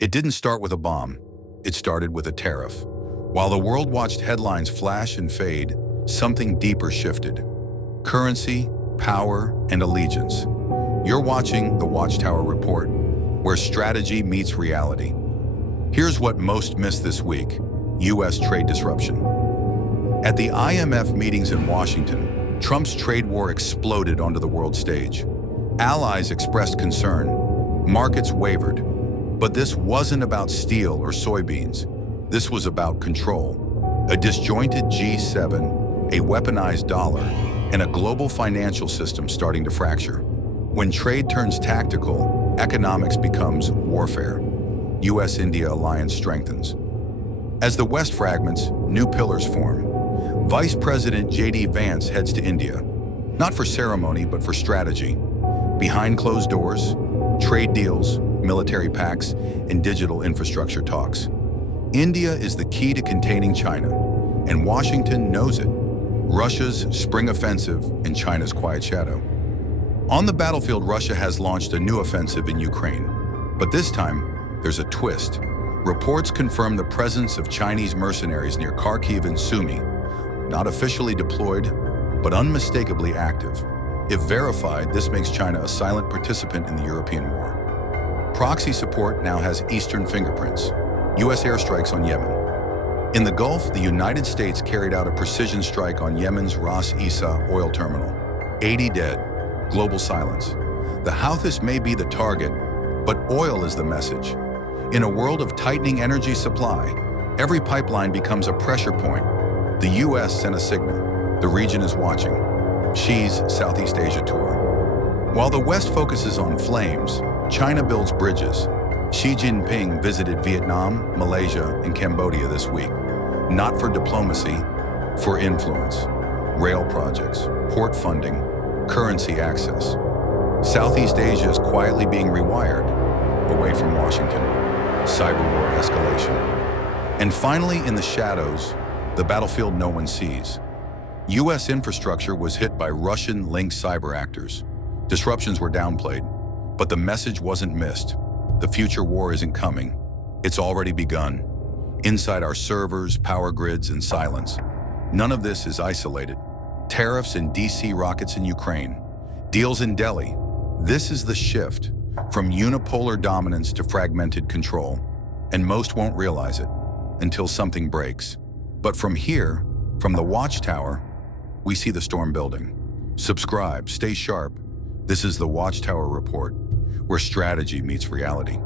It didn't start with a bomb. It started with a tariff. While the world watched headlines flash and fade, something deeper shifted. Currency, power, and allegiance. You're watching the Watchtower Report, where strategy meets reality. Here's what most missed this week: U.S. trade disruption. At the IMF meetings in Washington, Trump's trade war exploded onto the world stage. Allies expressed concern. Markets wavered. But this wasn't about steel or soybeans. This was about control. A disjointed G7, a weaponized dollar, and a global financial system starting to fracture. When trade turns tactical, economics becomes warfare. U.S.-India alliance strengthens. As the West fragments, new pillars form. Vice President J.D. Vance heads to India, not for ceremony, but for strategy. Behind closed doors, trade deals, military pacts, and digital infrastructure talks. India is the key to containing China, and Washington knows it. Russia's spring offensive and China's quiet shadow. On the battlefield, Russia has launched a new offensive in Ukraine. But this time, there's a twist. Reports confirm the presence of Chinese mercenaries near Kharkiv and Sumy, not officially deployed, but unmistakably active. If verified, this makes China a silent participant in the European war. Proxy support now has Eastern fingerprints. U.S. airstrikes on Yemen. In the Gulf, the United States carried out a precision strike on Yemen's Ras Isa oil terminal. 80 dead. Global silence. The Houthis may be the target, but oil is the message. In a world of tightening energy supply, every pipeline becomes a pressure point. The U.S. sent a signal. The region is watching. Xi's Southeast Asia tour. While the West focuses on flames, China builds bridges. Xi Jinping visited Vietnam, Malaysia, and Cambodia this week. Not for diplomacy, for influence. Rail projects, port funding, currency access. Southeast Asia is quietly being rewired away from Washington. Cyberwar escalation. And finally, in the shadows, the battlefield no one sees. U.S. infrastructure was hit by Russian-linked cyber actors. Disruptions were downplayed, but the message wasn't missed. The future war isn't coming. It's already begun. Inside our servers, power grids, and silence. None of this is isolated. Tariffs and DC rockets in Ukraine. Deals in Delhi. This is the shift from unipolar dominance to fragmented control. And most won't realize it until something breaks. But from here, from the Watchtower, we see the storm building. Subscribe, stay sharp. This is the Watchtower Report, where strategy meets reality.